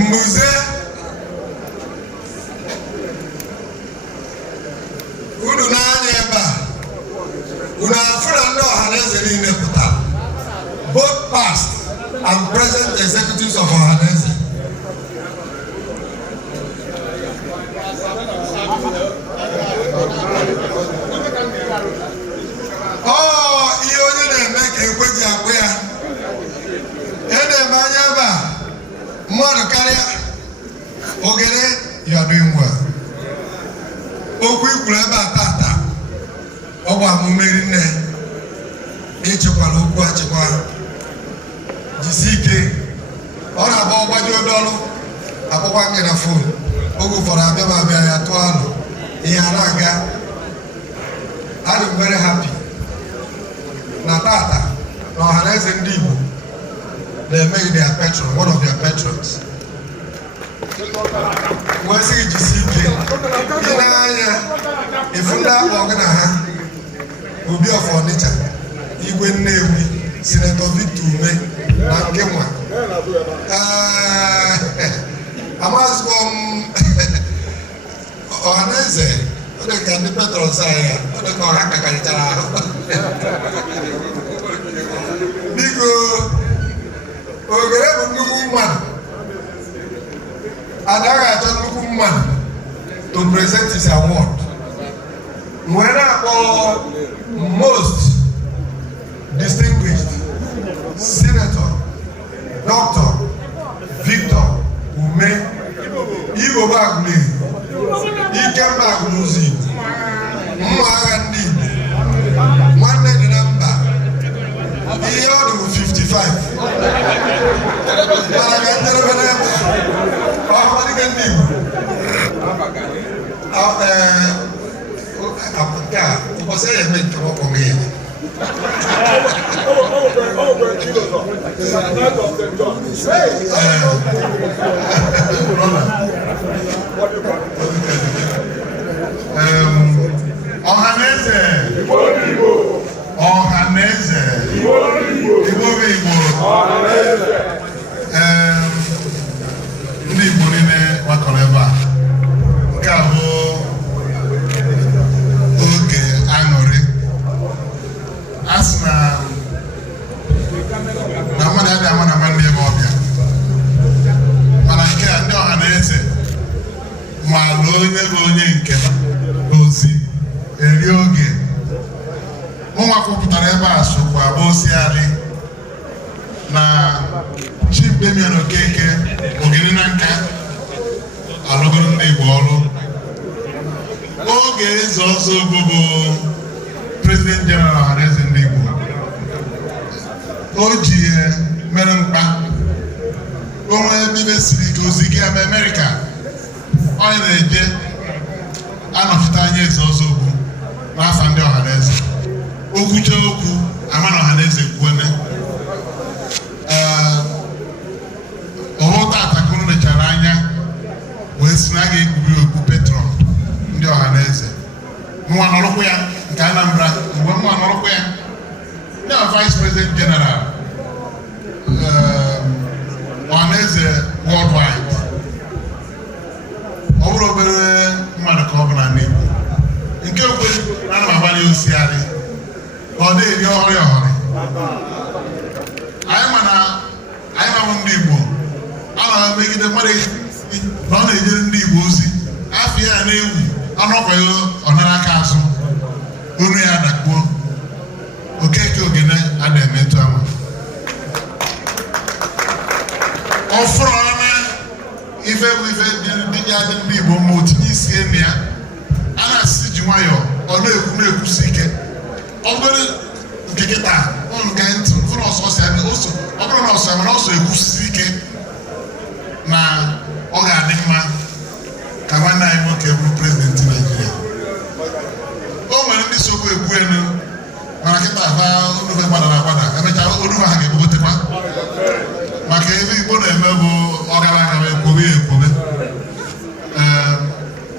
mmuze unu n'anya ebe a unu afụna ndị Ohaneze niile pụtara, both past and present executives of Ohaneze. Ihe onye na-eme ka ekweji akpụ ya na-eme anya ebe a mmadụ karịa ogene, you are doing well. Okwu ikwuru ebe a tata ọ bụ amụmeri nne echekwala okwu achịkwa, jisi ike. Ọ na-abụ ọgbaji odolu akpọkwa gị na fon, oge ụfọdụ abịa ma abịa ya tụọ alụ ihe a na-aga. I'm very happy na tata na Ohaneze Ndi Igbo na-eme their patron, one of their patrons. Mwesi jisi ike ina anya ifunda akpọ na ha Obi of Onitsha, Igwe Nnewi, Senator Victor Ume na nke nwa amazụkwa Ohaneze ọ dị ka ndị patron saya, ọ dị ka ọha kakarichara ahụ. Biko ogere bụ nnukwu mmadụ, anaghị achọ nnukwu mmadụ to present his award. Nwere na-akpọ most distinguished Senator Dr. Victor Ume Igbo Baguli Ikemba Aguluzi mma agha ndị Igbo nwanne dị na mba ihe ọ dị 55 mana ka njerebe n'ebe ọmadịga ndị Igbo nke a ụbọchị ya eme nke ọkpọ gị ya Ohaneze Ohaneze Igbo ndị Igbo niile gbakọrọ ebe a, nke a bụ oge aṅụrị. A sị na mmadụ adịghị ama na nwanne ebe ọbịa, mana nke a ndị Ohaneze ma na onye bụ onye nke ozi eri oge ụmụ kwupụtara ebe a sokwa agba osiari na Chief Damian Okeke ogene na nka alụgoro ndị Igbo ọrụ. Oge eze ọzọ bụ President General Ohaneze Ndi Igbo, o ji mere mkpa onwe ebe siri ike oziga ya ma Amerịka onye na-eje anọchite anya eze ọzọ bụ n'afọ ndị Ohaneze. Okwuche okwu ama na Ohaneze kwuone ọhụ tata ka unu lechara anya wee si na a ga-ekpuri okwu patron ndị Ohaneze. Nwa nọrọkwa ya nke Anambra, mgbe nwa nọrọkwa ya ndị Vice President General Ohaneze worldwide. Ọ bụrụ obere mmadụ ka ọ bụ na Igbo nke okwe ana m agbali osiari ka ọ na-eri ọhụrụ ọhụrụ. Anyị ma ndị Igbo a na-emegide mmadụ na ọ na-ejere ndị Igbo ozi afọ ya na-ewu anọkwaghị ọnara aka azụ, onu ya dakpuo. Okeke ogene a na-emetụ ama ọfụrụ ọma ife bụ ife dị ya dị ndị Igbo ma o tinye isi enu ya a na-asị ji nwayọọ ọ na-ekwusi ike. Ọ bụrụ nke kịta ụnụ ga ntị fụrụ ọsọsọ ya ọ bụrụ na ọsọ ya mana ọsọ ekwusi ike na ọ ga-adị mma ka nwanne anyị nwoke bụrụ prezidenti Naijiria. O nwere ndị sokwa ekwu elu mana kịta onufe gbadara agbada, emechaa onufe ha ga-ekpogotekwa maka ebe Igbo na-eme bụ ọ gara aga ekwobe ya ekwobe.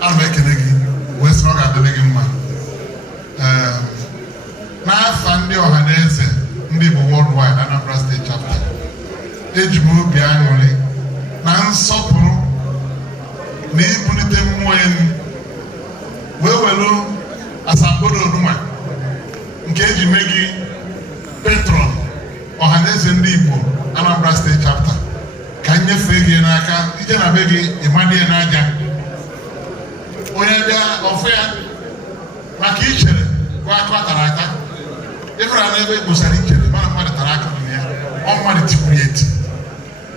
Ana m ekele gị wee sị na ọ ga-adịrị gị mma. N'afa ndị Ohaneze Ndị Igbo worldwide Anambra State Chapter, eji m obi aṅụrị na nsọpụrụ na ibulite mmụọ elu wee welu asambodo onuma nke eji mee gị patron Ohaneze Ndi Igbo Anambra State Chapter ka nyefee gị n'aka ije na be gị ịmadie n'aja onye bịa ọfụ ya maka ichere bụ aka ọ tara aka ịfụra n'ebe gbosara ichere mana mmadụ tara aka na ya ọ mmadụ tikwuru ya eti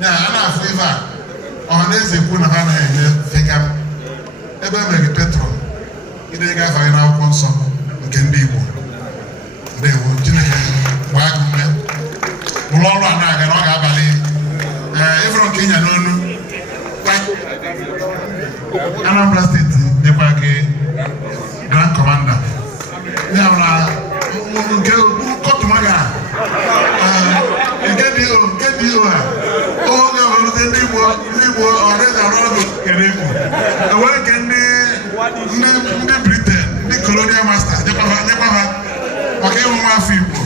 na a na-afụ ife a Ohaneze kwu na ha na-enye fega ebe emere patron ide ga-afa gị n'akwụkwọ nsọ nke ndị Igbo ndewo Chineke gbaa gị ume ụlọ ọrụ a na-aga na ọ ga-abalị ịfụrụ nke ịnya n'onu Anambra steeti nyekwa gị Grand Commander ya na nke kọtụmaga nke dị a oge ọrụte ndị Igbo Ohaneze arụ ọrụ kere egwu enwere nke ndị Britain ndị colonial masters nyekwa ha maka ịhụ nwa afọ Igbo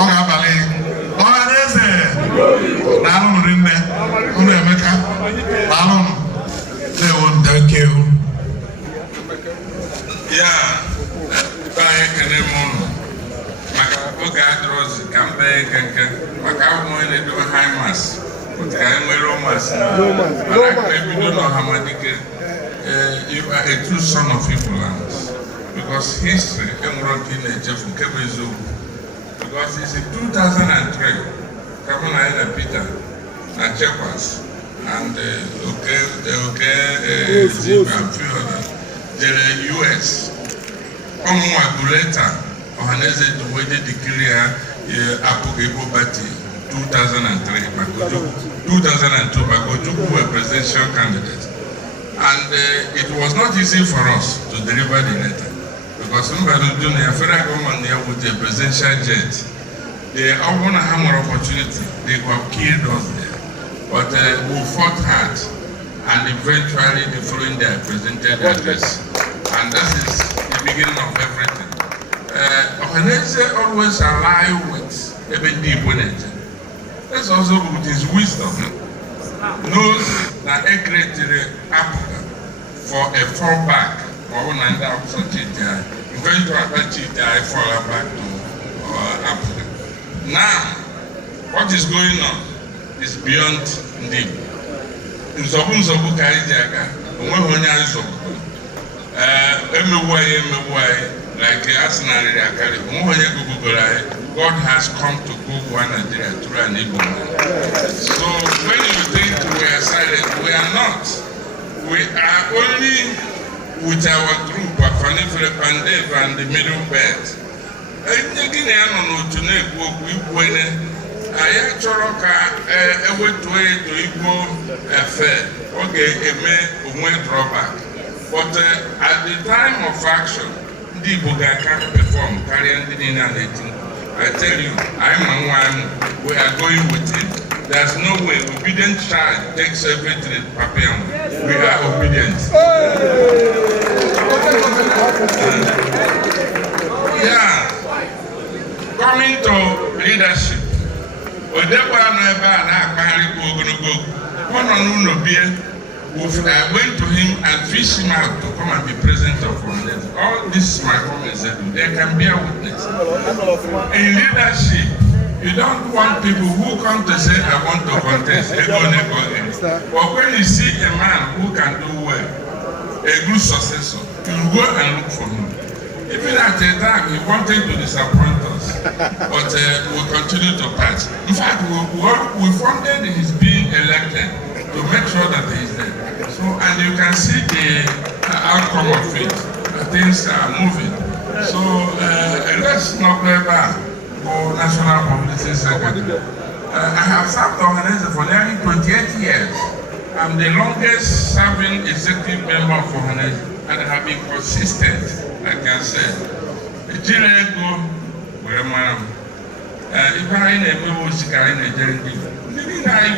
ọ ga-abalị Ohaneze daalụ nne unu Emeka daalụ ndewo. Thank you. Anyị kene m ụnụ maka oge adịrọzi ka mbe nke maka ahụ onye na-edobe high mass ka anyị nwere ụmasị mana aka ebido n'Ọhamadike a true son of Igbo land because history enwere nke ị na-echefu nke bụ eziokwu because it's in 2003 ka mụ na anyị na Peter na Chekwas and Zimbabwe and few others jere US ọmụnwa bụ leta Ohaneze ji wee dikiri ya apụghị Igbo Party 2003 maka 2002 maka Ojukwu were presidential candidate and it was not easy for us to deliver the letter because Mbadu Junior federal government here with a presidential jet they all want to have more opportunity they got killed us there but we fought hard and eventually the following day I presented the address and that is the beginning of everything. Ohaneze always alive with Ndi Igbo. That's also with his wisdom. Knows that a great Africa for a fallback or one and a half going to attach it, I fall back to Africa. Now, what is going on is beyond Ndi Igbo. Nsobu Kaijaga, like Arsenal, God has come to Google Nigeria through an Igbo man. So when you think we are silent, we are not. We are only with our group of Pandev and the Middle Belt. I actually went to Igbo affair. Okay, a drawback. But at the time of action, Ndi Igbo can't perform, carrying the dinner. I tell you, I'm one, we are going with it. There's no way obedient child takes everything, Papiam. We are obedient. Coming to leadership. I went to him and fished him out to come and be president of Ohaneze. All this is my comments, they can bear witness. In leadership, you don't want people who come to say, I want to contest. But when you see a man who can do well, a good successor, you go and look for him. Even at the time, he wanted to disappoint us, but we continue to pass. In fact, we funded his being elected to make sure that he is there. So, and you can see the outcome of it. Things are moving. So, let's not go back for National Publicity Secretary. I have served Ohaneze for nearly 28 years. I'm the longest serving executive member of Ohaneze, and I have been consistent, I can say. Jirego, where madam, if I never was carrying a journey, I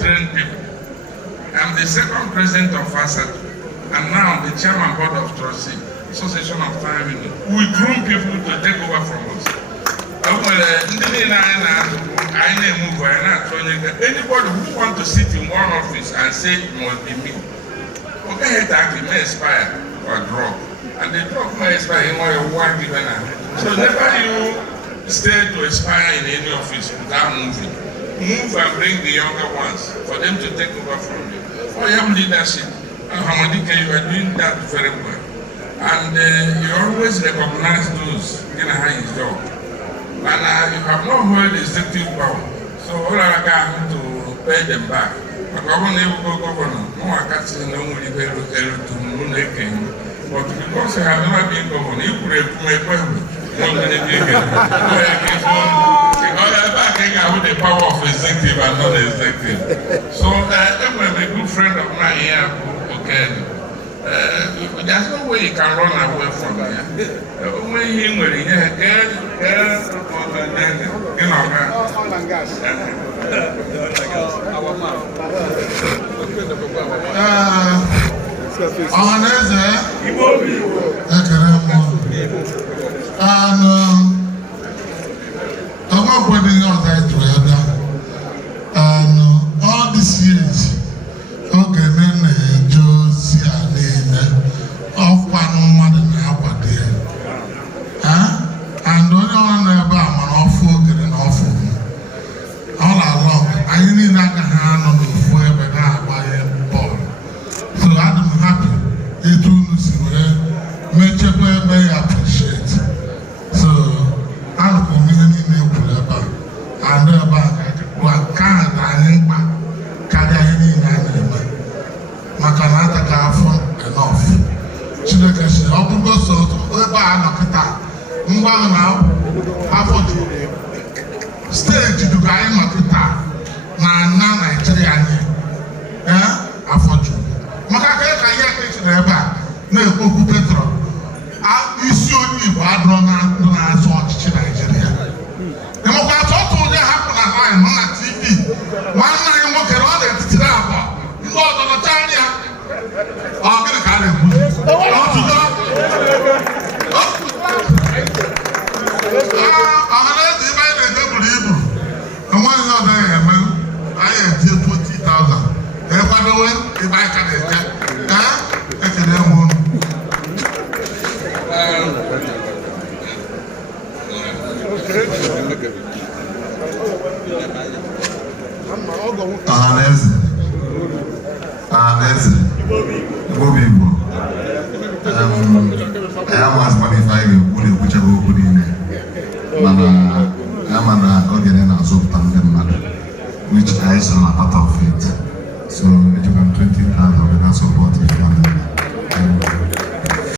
train people. I'm the second president of ASAT, and now the chairman board of trustees, Association of Time. We groom people to take over from us. Anybody who want to sit in one office and say it must be me, okay, that may expire or drop, and the drop may expire in one given hour. So never you stay to expire in any office without moving. Move and bring the younger ones for them to take over from you. For your leadership, Hamadika, you are doing that very well, and you always recognize those in a high job, and you have not held executive power. So all I got to pay them back. But governor, no, I can't say no one to Muneking. But because I have never been governor, you could have made with the power of executive and non-executive. So I'm a good friend of mine here, okay. There's no way you can run away from here. When he will Ohaneze and all these years, stage to guy makita na Nigeria afọju maka ka ya kechi na ebe a na-ekwu petrol isi onye Igbo adọrọ na azụ ọchịchị Nigeria emekwa atọtụ onye hapụ na line nọ na TV nwanne anyị nwoke na ọ na-etitiri abụọ ndị ọzọ nọcha anya ọ gịnị ka a na-ekwu ọtụtụ Ohaneze ibe anyị na-ede buru ibu enweghị ọzọ ya eme anyị etie 20,000 ekwadowe ibe anyị ka na-eje ekele enwe unu Ohaneze Igbo Igbo anyị amasịkwana ife anyị ga-ekwu na-ekwuchebe okwu niile mana ya mana oge na-azụpụta ndị mmadụ which I am a part of